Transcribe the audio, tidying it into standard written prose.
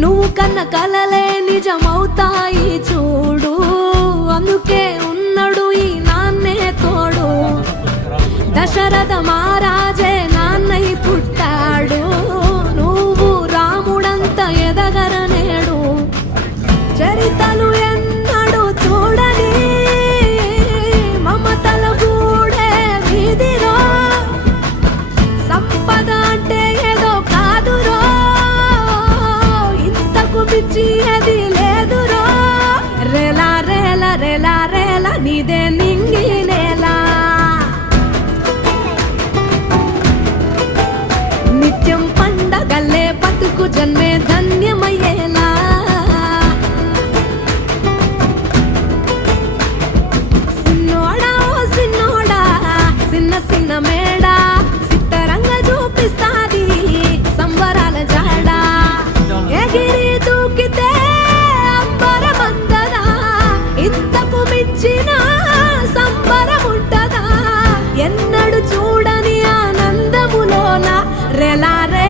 నువ్వు కన్న కలలే నిజమవుతాయి చూడు, అందుకే ఉన్నాడు ఈ నాన్నే తోడు. దశరథ మహారాజే నాన్నై పుట్టాడు, నువ్వు రాముడంత ఎదగరనేడు. చరితలు ఎన్నడు చూడని మమతల గూడే వీధిలో, సంపద అంటే ఏదో కాదురో, ఇంతకు మించి అది లేదురో. రేలా రేలా రేలా రేలా నీదే నింగి నేలా, నిత్యం పండగల్లే బతుకు జన్మే ధన్యమయ్యేలా. సిన్నోడా ఓ సిన్నోడా సిన్న సిన్న మేడా, సిత్తరంగ చూపిస్తాది సంబరాల జాడా. ఎగిరి దూకితే అంబరమందదా, ఇంతకు మించిన సంబరం ఉంటదా. ఎన్నడు చూడని ఆనందములోన రేలా రే